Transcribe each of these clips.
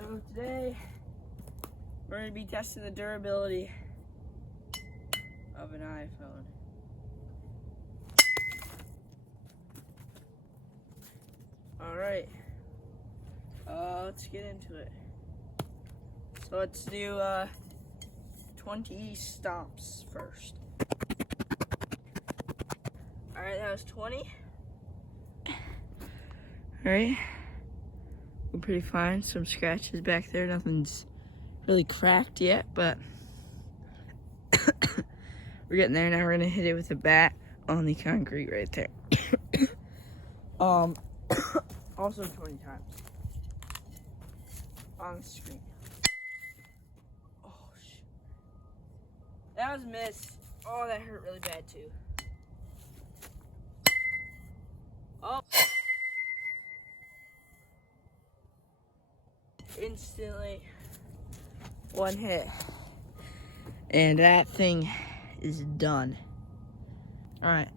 So today we're going to be testing the durability of an iPhone. Alright, let's get into it. So let's do 20 stomps first. Alright, that was 20. Alright, we're pretty fine. Some scratches back there. Nothing's really cracked yet, but we're getting there. Now we're gonna hit it with a bat on the concrete right there. Also 20 times on the screen. Oh shit, that was a miss. Oh, that hurt really bad too. Oh, instantly one hit, and that thing is done. All right,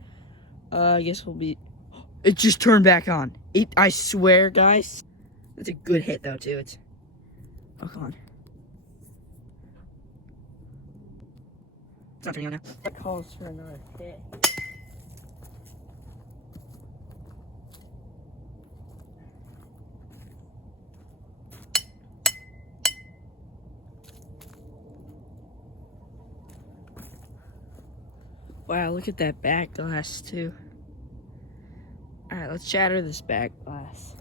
I guess we'll be. It just turned back on. I swear, guys. That's a good hit, though, too. Oh, come on. It's not turning on now. That calls for another hit. Wow, look at that back glass, too. All right, let's shatter this back glass.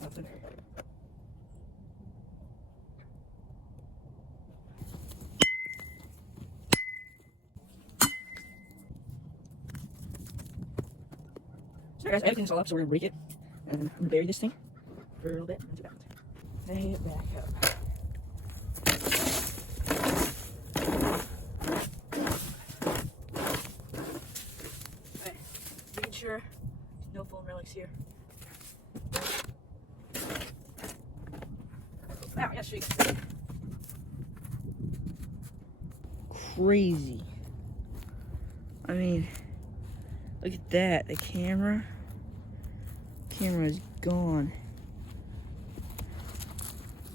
Nothing. So guys, everything's all up, so we're gonna break it. And I'm gonna bury this thing for a little bit. Lay it back up. Alright, making sure no foam relics here. Wow, I got streaks. Crazy. I mean, look at that. The camera is gone.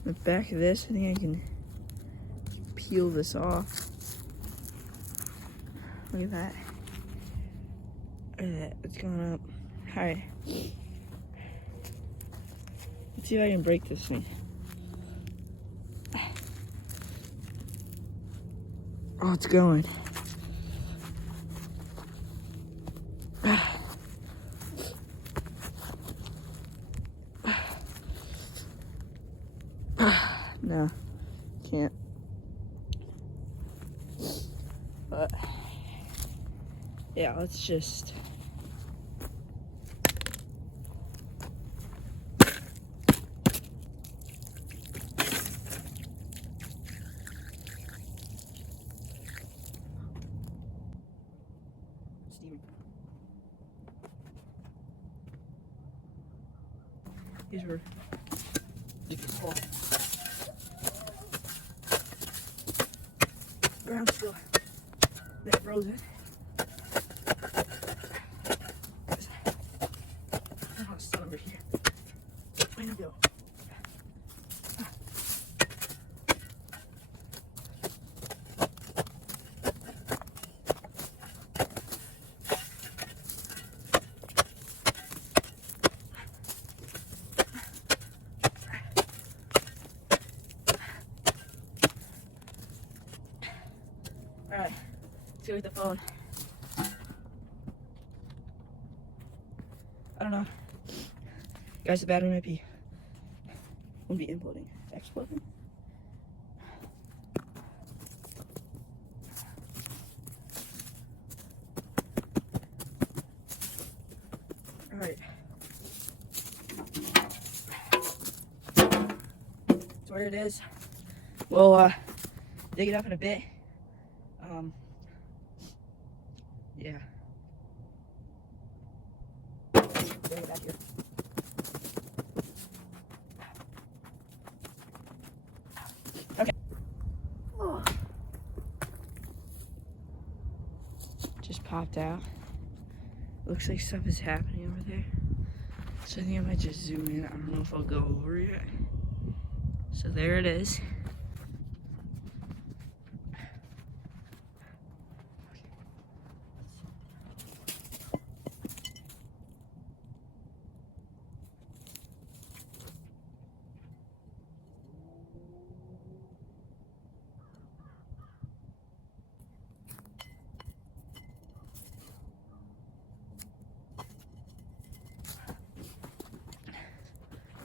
The back of this, I think I can peel this off. Look at that. Look at that. It's going up. Alright. Let's see if I can break this thing. Oh, it's going. No, can't. But yeah, let's just. Steaming. These were. Ground still a bit frozen. Oh, it's still over here. Way to go. Alright, let's go with the phone. I don't know. Guys, the battery won't be imploding. Exploding? All right. That's what it is. We'll dig it up in a bit. Yeah. Bring it back here. Okay. Oh. Just popped out. Looks like stuff is happening over there. So I think I might just zoom in. I don't know if I'll go over yet. So there it is.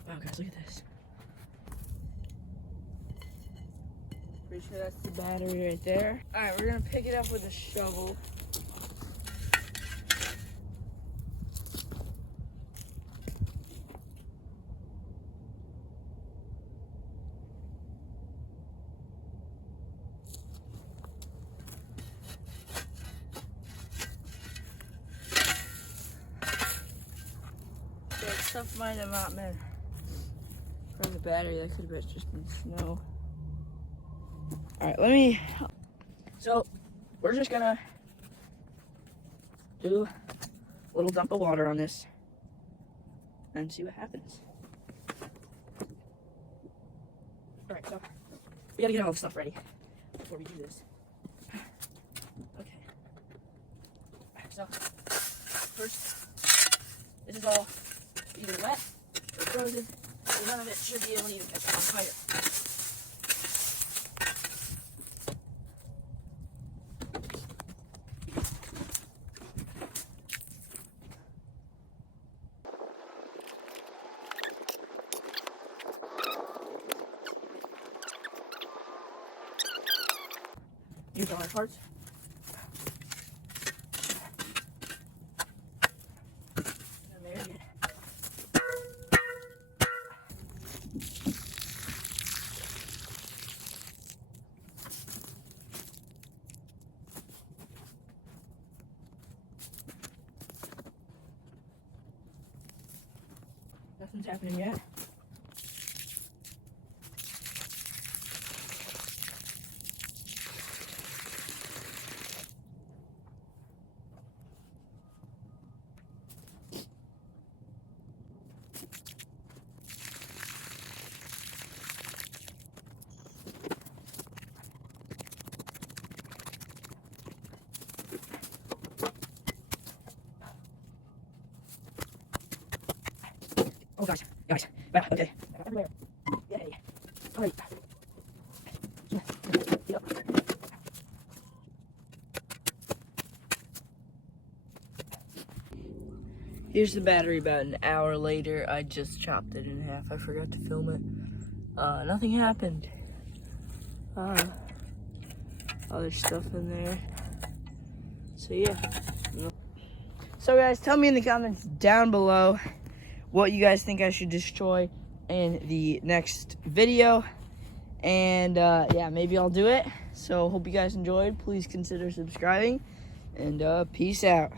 Wow, guys, look at this. Pretty sure that's the battery right there. All right, we're gonna pick it up with a shovel. Yeah, stuff might have not been from the battery. That could have just been snow. All right, so we're just gonna do a little dump of water on this and see what happens. All right, so we gotta get all the stuff ready before we do this. Okay. So first, this is all either wet or frozen. So none of it should be able to even catch on fire. Use all our parts. And there you go. Nothing's happening yet. Oh gosh, guys, wow, okay. Everywhere. Yay. All right. Yep. Here's the battery about an hour later. I just chopped it in half. I forgot to film it. Nothing happened. Other stuff in there. So yeah. So guys, tell me in the comments down below what you guys think I should destroy in the next video. And yeah, maybe I'll do it. So hope you guys enjoyed. Please consider subscribing. And peace out.